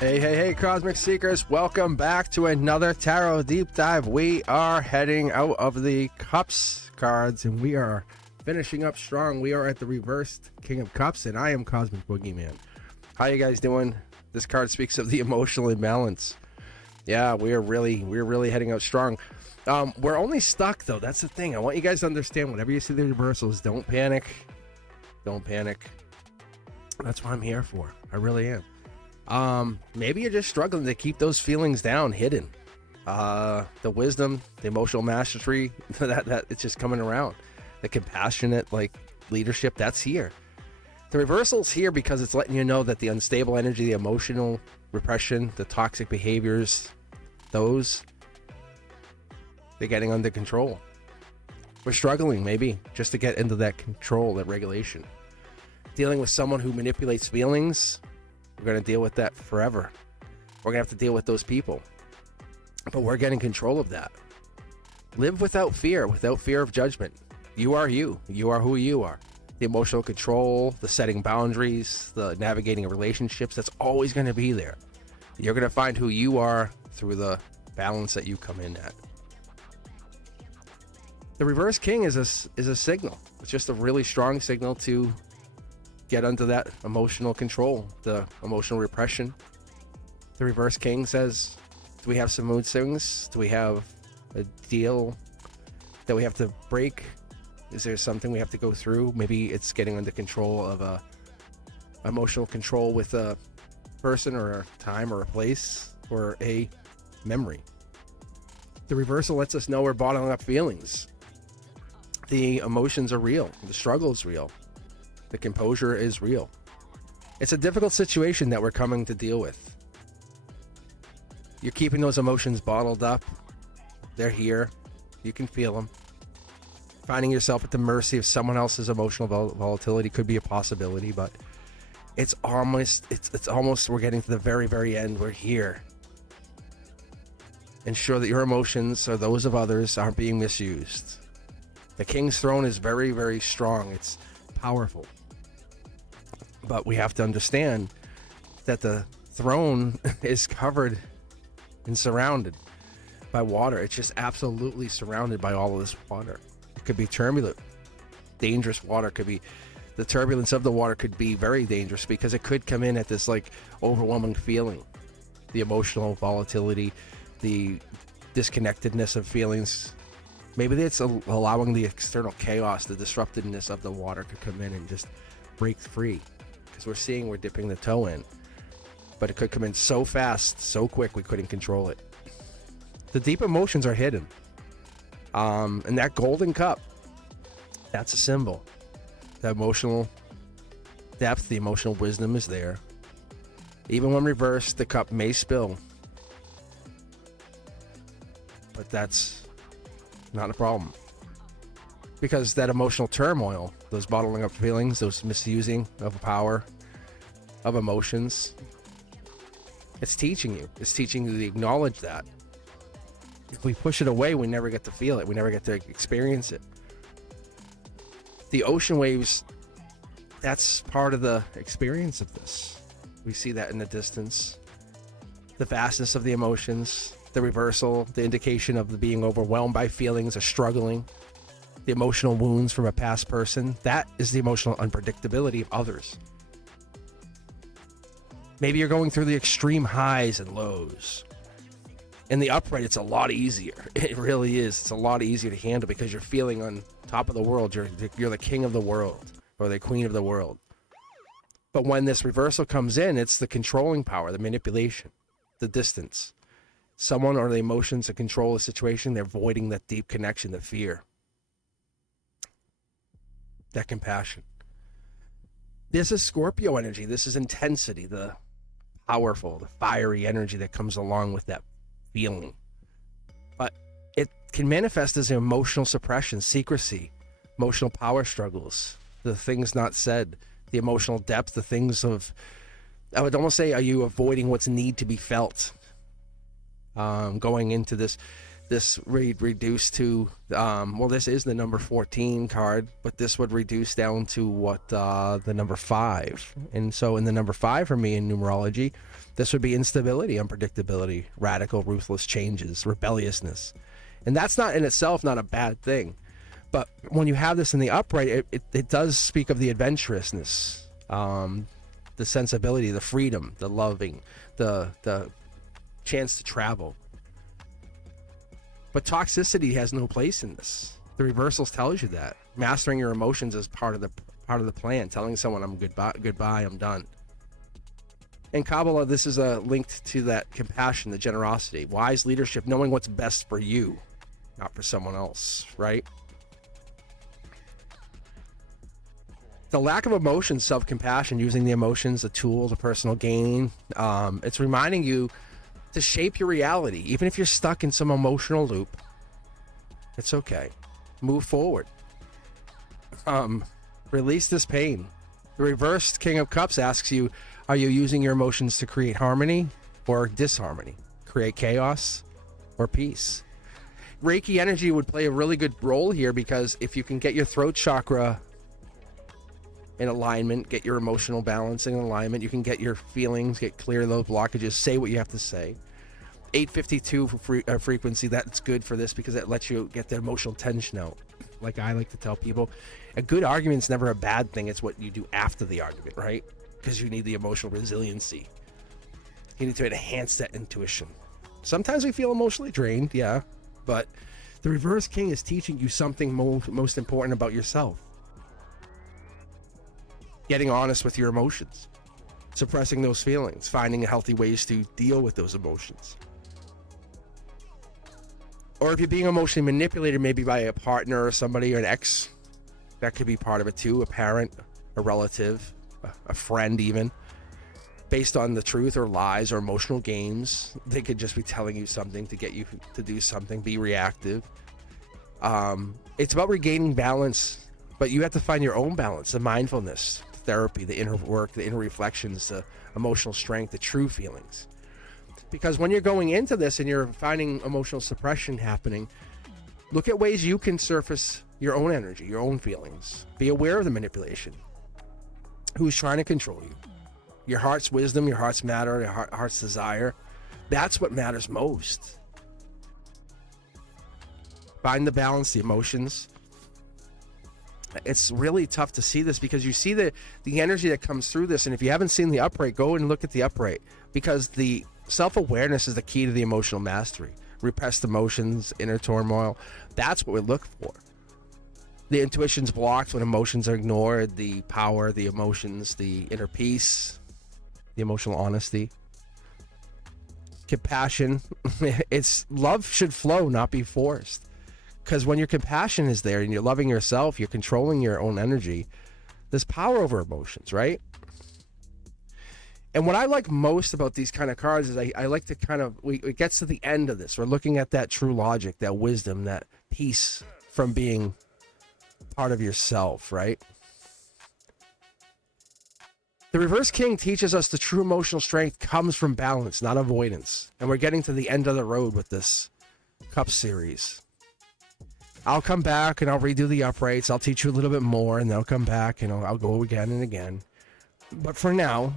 Hey, Cosmic Seekers, welcome back to another Tarot Deep Dive. We are heading out of the Cups cards, and we are finishing up strong. We are at the reversed King of Cups, and I am Cosmic Boogeyman. How you guys doing? This card speaks of the emotional imbalance. Yeah, we're really heading out strong. We're only stuck, though. That's the thing. I want you guys to understand, whenever you see the reversals, don't panic. Don't panic. That's what I'm here for. I really am. Maybe you're just struggling to keep those feelings down, hidden. The wisdom, the emotional mastery, that it's just coming around. The compassionate, leadership, that's here. The reversal's here because it's letting you know that the unstable energy, the emotional repression, the toxic behaviors, they're getting under control. We're struggling, maybe, just to get into that control, that regulation. Dealing with someone who manipulates feelings, we're going to deal with that forever. We're going to have to deal with those people. But we're getting control of that. Live without fear of judgment. You are you. You are who you are. The emotional control, the setting boundaries, the navigating of relationships, that's always going to be there. You're going to find who you are through the balance that you come in at. The reverse king is a signal. It's just a really strong signal to get under that emotional control, the emotional repression. The reverse king says, do we have some mood swings? Do we have a deal that we have to break? Is there something we have to go through? Maybe it's getting under control of a emotional control with a person or a time or a place or a memory. The reversal lets us know we're bottling up feelings. The emotions are real. The struggle is real. The composure is real. It's a difficult situation that we're coming to deal with. You're keeping those emotions bottled up. They're here. You can feel them. Finding yourself at the mercy of someone else's emotional volatility could be a possibility, but it's almost we're getting to the very, very end. We're here. Ensure that your emotions or those of others aren't being misused. The King's throne is very, very strong. It's powerful. But we have to understand that the throne is covered and surrounded by water. It's just absolutely surrounded by all of this water. It could be turbulent, dangerous water. Could be the turbulence of the water could be very dangerous because it could come in at this overwhelming feeling, the emotional volatility, the disconnectedness of feelings. Maybe it's allowing the external chaos, the disruptedness of the water could come in and just break free. Because we're dipping the toe in. But it could come in so fast, so quick, we couldn't control it. The deep emotions are hidden. And that golden cup, that's a symbol. The emotional depth, the emotional wisdom is there. Even when reversed, the cup may spill. But that's not a problem. Because that emotional turmoil, those bottling up feelings, those misusing of power, of emotions, it's teaching you. It's teaching you to acknowledge that. If we push it away, we never get to feel it. We never get to experience it. The ocean waves, that's part of the experience of this. We see that in the distance. The vastness of the emotions, the reversal, the indication of the being overwhelmed by feelings or struggling. The emotional wounds from a past person, that is the emotional unpredictability of others. Maybe you're going through the extreme highs and lows. In the upright, it's a lot easier. It really is. It's a lot easier to handle because you're feeling on top of the world. You're the king of the world or the queen of the world. But when this reversal comes in, it's the controlling power, the manipulation, the distance. Someone or the emotions that control the situation, they're voiding that deep connection, the fear. That compassion. This is Scorpio energy. This is intensity, the powerful, the fiery energy that comes along with that feeling. But it can manifest as emotional suppression, secrecy, emotional power struggles, the things not said, the emotional depth, the things of, I would almost say, are you avoiding what's need to be felt? Going into this This reduce to, well, this is the number 14 card, but this would reduce down to what, the number 5. And so in the number 5 for me in numerology, this would be instability, unpredictability, radical, ruthless changes, rebelliousness. And that's not in itself not a bad thing. But when you have this in the upright, it does speak of the adventurousness, the sensibility, the freedom, the loving, the chance to travel. But toxicity has no place in this. The reversals tells you that. Mastering your emotions is part of the plan. Telling someone I'm goodbye, I'm done. In Kabbalah, this is linked to that compassion, the generosity, wise leadership, knowing what's best for you, not for someone else, right? The lack of emotion, self-compassion, using the emotions, the tool, the personal gain. It's reminding you to shape your reality. Even if you're stuck in some emotional loop, it's okay. Move forward. Release this pain. The reversed King of Cups asks you, are you using your emotions to create harmony or disharmony? Create chaos or peace? Reiki energy would play a really good role here, because if you can get your throat chakra in alignment, get your emotional balance in alignment, you can get your feelings, get clear those blockages, say what you have to say. 852 for frequency, that's good for this, because it lets you get the emotional tension out. Like I like to tell people, a good argument's never a bad thing, it's what you do after the argument, right? Because you need the emotional resiliency. You need to enhance that intuition. Sometimes we feel emotionally drained, yeah, but the reverse king is teaching you something most important about yourself. Getting honest with your emotions, suppressing those feelings, finding healthy ways to deal with those emotions. Or if you're being emotionally manipulated, maybe by a partner or somebody or an ex, that could be part of it too, a parent, a relative, a friend even, based on the truth or lies or emotional games. They could just be telling you something to get you to do something, be reactive. It's about regaining balance, but you have to find your own balance, the mindfulness, therapy, the inner work, the inner reflections, the emotional strength, the true feelings. Because when you're going into this and you're finding emotional suppression happening, look at ways you can surface your own energy, your own feelings. Be aware of the manipulation. Who's trying to control you? Your heart's wisdom, your heart's matter, your heart's desire. That's what matters most. Find the balance, the emotions. It's really tough to see this, because you see the energy that comes through this. And if you haven't seen the upright, go and look at the upright, because the self-awareness is the key to the emotional mastery. Repressed emotions, inner turmoil, that's what we look for. The intuition's blocked when emotions are ignored. The power, the emotions, the inner peace, the emotional honesty, compassion. It's love should flow, not be forced. Because when your compassion is there and you're loving yourself, you're controlling your own energy, there's power over emotions, right? And what I like most about these kind of cards is I like to kind of, it gets to the end of this. We're looking at that true logic, that wisdom, that peace from being part of yourself, right? The reverse king teaches us the true emotional strength comes from balance, not avoidance. And we're getting to the end of the road with this cup series. I'll come back and I'll redo the uprights. I'll teach you a little bit more, and then I'll come back and I'll go again and again. But for now,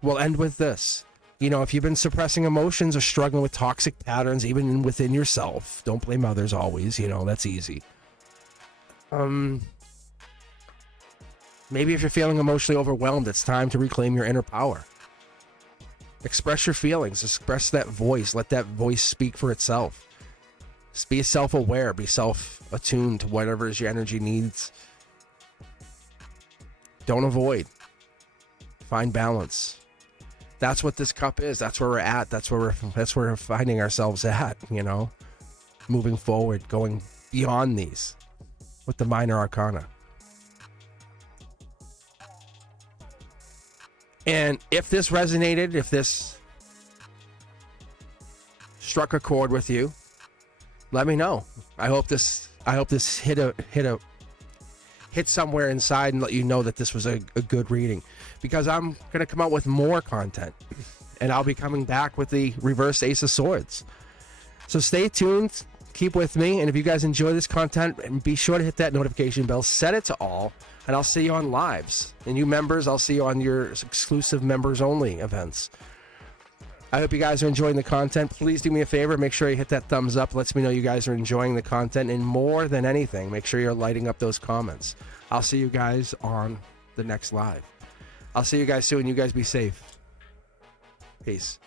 we'll end with this. You know, if you've been suppressing emotions or struggling with toxic patterns, even within yourself, don't blame others always. You know, that's easy. Maybe if you're feeling emotionally overwhelmed, it's time to reclaim your inner power. Express your feelings. Express that voice. Let that voice speak for itself. Be self-aware. Be self-attuned to whatever is your energy needs. Don't avoid. Find balance. That's what this cup is. That's where we're at. That's where we're finding ourselves at, you know, moving forward, going beyond these with the minor arcana. And if this resonated, if this struck a chord with you, let me know. I hope this hit somewhere inside and let you know that this was a good reading, because I'm going to come out with more content, and I'll be coming back with the reverse Ace of Swords. So stay tuned. Keep with me. And if you guys enjoy this content, be sure to hit that notification bell. Set it to all. And I'll see you on lives. And you members, I'll see you on your exclusive members only events. I hope you guys are enjoying the content. Please do me a favor. Make sure you hit that thumbs up. Lets me know you guys are enjoying the content. And more than anything, make sure you're lighting up those comments. I'll see you guys on the next live. I'll see you guys soon. You guys be safe. Peace.